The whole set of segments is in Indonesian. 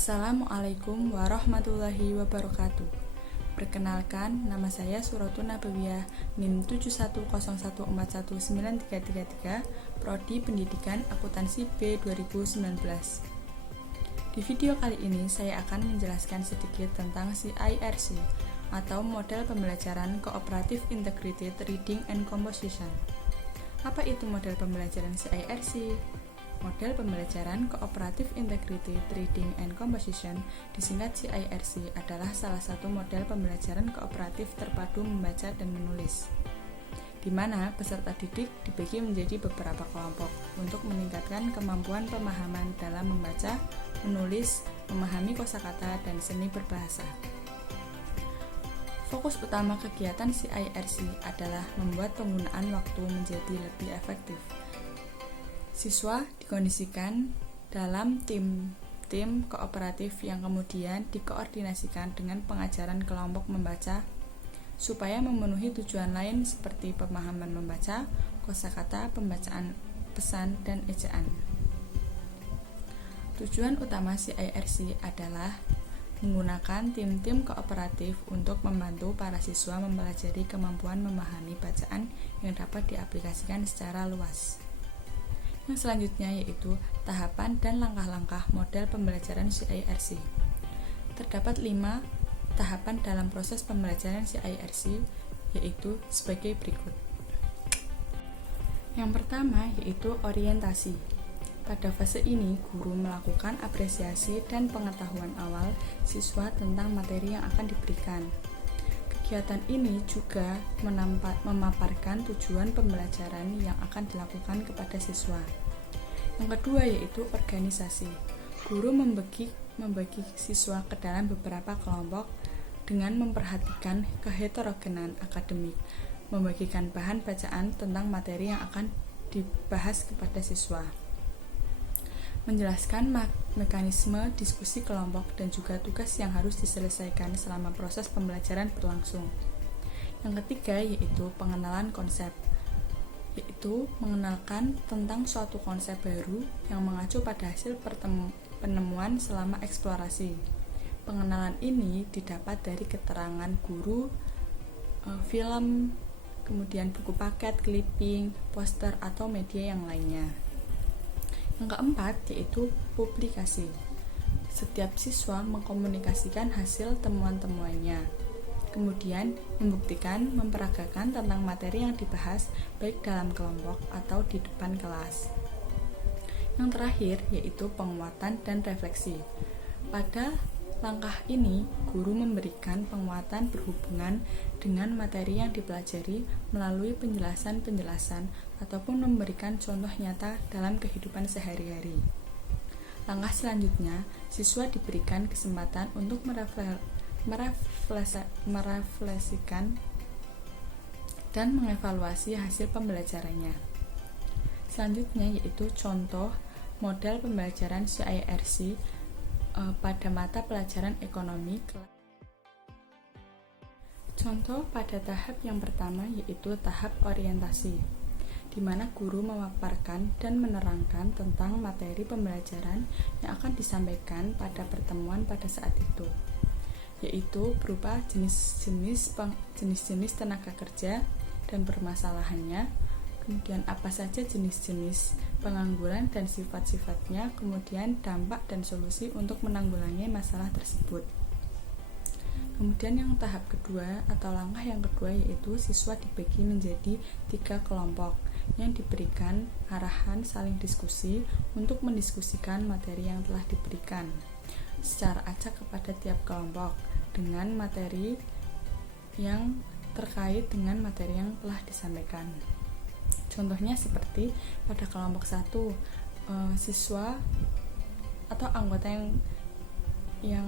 Assalamualaikum warahmatullahi wabarakatuh. Perkenalkan, nama saya Suratun Nabawiyah, NIM 7101419333, Prodi Pendidikan Akuntansi B 2019. Di video kali ini saya akan menjelaskan sedikit tentang CIRC atau Model Pembelajaran Cooperative Integrated Reading and Composition. Apa itu model pembelajaran CIRC? Model Pembelajaran Cooperative Integrated Reading and Composition, disingkat CIRC, adalah salah satu model pembelajaran kooperatif terpadu membaca dan menulis, di mana peserta didik dibagi menjadi beberapa kelompok untuk meningkatkan kemampuan pemahaman dalam membaca, menulis, memahami kosakata, dan seni berbahasa. Fokus utama kegiatan CIRC adalah membuat penggunaan waktu menjadi lebih efektif. Siswa dikondisikan dalam tim kooperatif yang kemudian dikoordinasikan dengan pengajaran kelompok membaca supaya memenuhi tujuan lain seperti pemahaman membaca, kosakata, pembacaan pesan, dan ejaan. Tujuan utama CIRC adalah menggunakan tim-tim kooperatif untuk membantu para siswa mempelajari kemampuan memahami bacaan yang dapat diaplikasikan secara luas. Yang selanjutnya yaitu tahapan dan langkah-langkah model pembelajaran CIRC. Terdapat 5 tahapan dalam proses pembelajaran CIRC, yaitu sebagai berikut. Yang pertama yaitu orientasi. Pada fase ini, guru melakukan apresiasi dan pengetahuan awal siswa tentang materi yang akan diberikan. Kegiatan ini juga memaparkan tujuan pembelajaran yang akan dilakukan kepada siswa. Yang kedua yaitu organisasi. Guru membagi siswa ke dalam beberapa kelompok dengan memperhatikan keheterogenan akademik, membagikan bahan bacaan tentang materi yang akan dibahas kepada siswa, menjelaskan mekanisme diskusi kelompok dan juga tugas yang harus diselesaikan selama proses pembelajaran berlangsung. Yang ketiga yaitu pengenalan konsep, yaitu mengenalkan tentang suatu konsep baru yang mengacu pada hasil penemuan selama eksplorasi. Pengenalan ini didapat dari keterangan guru, film, kemudian buku paket, clipping, poster, atau media yang lainnya. Yang keempat yaitu publikasi. Setiap siswa mengkomunikasikan hasil temuan-temuannya, kemudian membuktikan, memperagakan tentang materi yang dibahas baik dalam kelompok atau di depan kelas. Yang terakhir yaitu penguatan dan refleksi. Pada langkah ini, guru memberikan penguatan berhubungan dengan materi yang dipelajari melalui penjelasan-penjelasan ataupun memberikan contoh nyata dalam kehidupan sehari-hari. Langkah selanjutnya, siswa diberikan kesempatan untuk merefleksikan dan mengevaluasi hasil pembelajarannya. Selanjutnya yaitu contoh model pembelajaran CIRC pada mata pelajaran ekonomi. Contoh pada tahap yang pertama yaitu tahap orientasi, di mana guru memaparkan dan menerangkan tentang materi pembelajaran yang akan disampaikan pada pertemuan pada saat itu, yaitu berupa jenis-jenis tenaga kerja dan permasalahannya, kemudian apa saja jenis-jenis pengangguran dan sifat-sifatnya, kemudian dampak dan solusi untuk menanggulangi masalah tersebut. Kemudian yang tahap kedua atau langkah yang kedua yaitu siswa dibagi menjadi 3 kelompok yang diberikan arahan saling diskusi untuk mendiskusikan materi yang telah diberikan secara acak kepada tiap kelompok dengan materi yang terkait dengan materi yang telah disampaikan. Contohnya seperti pada kelompok 1, siswa atau anggota yang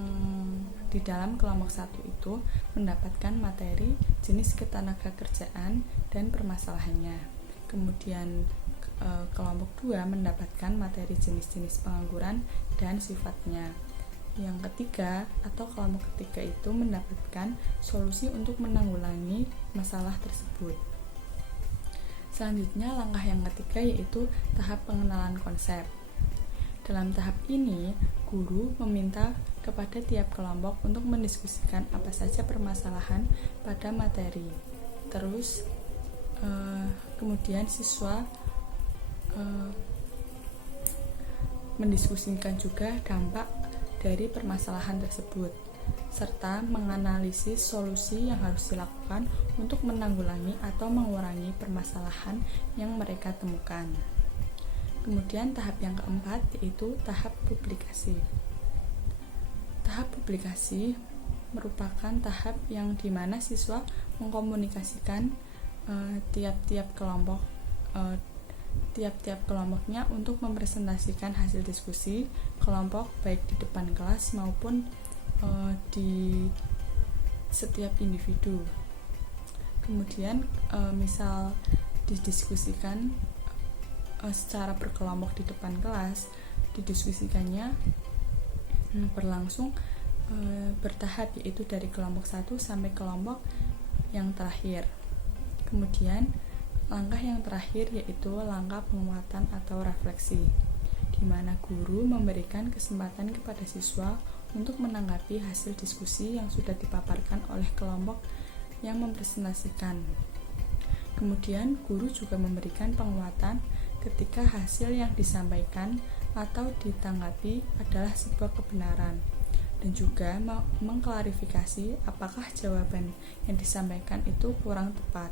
di dalam kelompok 1 itu mendapatkan materi jenis ketenaga kerjaan dan permasalahannya. Kemudian kelompok 2 mendapatkan materi jenis-jenis pengangguran dan sifatnya. Yang ketiga atau kelompok ketiga itu mendapatkan solusi untuk menanggulangi masalah tersebut. Selanjutnya langkah yang ketiga yaitu tahap pengenalan konsep. Dalam tahap ini, guru meminta kepada tiap kelompok untuk mendiskusikan apa saja permasalahan pada materi. Terus, kemudian siswa mendiskusikan juga dampak dari permasalahan tersebut, serta menganalisis solusi yang harus dilakukan untuk menanggulangi atau mengurangi permasalahan yang mereka temukan. Kemudian tahap yang keempat yaitu tahap publikasi. Tahap publikasi merupakan tahap yang dimana siswa mengkomunikasikan tiap-tiap kelompoknya untuk mempresentasikan hasil diskusi kelompok baik di depan kelas maupun di setiap individu. Kemudian misal didiskusikan secara berkelompok di depan kelas, didiskusikannya berlangsung bertahap, yaitu dari kelompok 1 sampai kelompok yang terakhir. Kemudian langkah yang terakhir yaitu langkah penguatan atau refleksi, di mana guru memberikan kesempatan kepada siswa untuk menanggapi hasil diskusi yang sudah dipaparkan oleh kelompok yang mempresentasikan. Kemudian guru juga memberikan penguatan ketika hasil yang disampaikan atau ditanggapi adalah sebuah kebenaran, dan juga mengklarifikasi apakah jawaban yang disampaikan itu kurang tepat.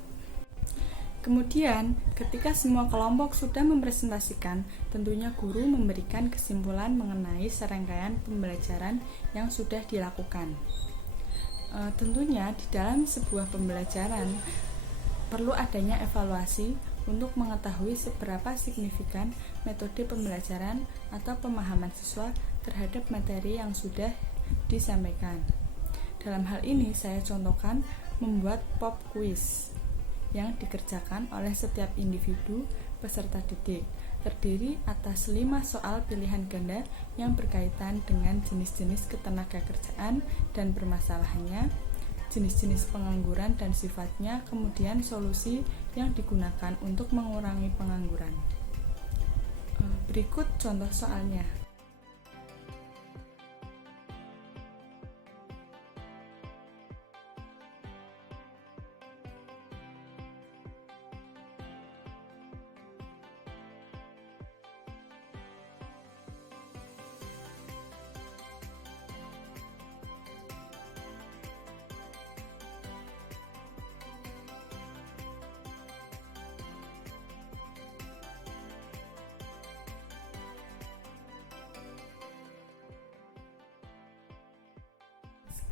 Kemudian, ketika semua kelompok sudah mempresentasikan, tentunya guru memberikan kesimpulan mengenai serangkaian pembelajaran yang sudah dilakukan. Tentunya di dalam sebuah pembelajaran perlu adanya evaluasi untuk mengetahui seberapa signifikan metode pembelajaran atau pemahaman siswa terhadap materi yang sudah disampaikan. Dalam hal ini, saya contohkan membuat pop quiz yang dikerjakan oleh setiap individu peserta didik, terdiri atas 5 soal pilihan ganda yang berkaitan dengan jenis-jenis ketenagakerjaan dan permasalahannya, jenis-jenis pengangguran dan sifatnya, kemudian solusi yang digunakan untuk mengurangi pengangguran. Berikut contoh soalnya.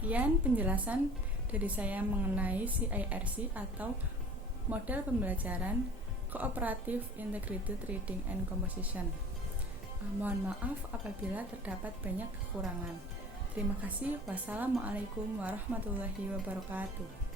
Sekian penjelasan dari saya mengenai CIRC atau model pembelajaran Cooperative Integrated Reading and Composition. Mohon maaf apabila terdapat banyak kekurangan. Terima kasih. Wassalamualaikum warahmatullahi wabarakatuh.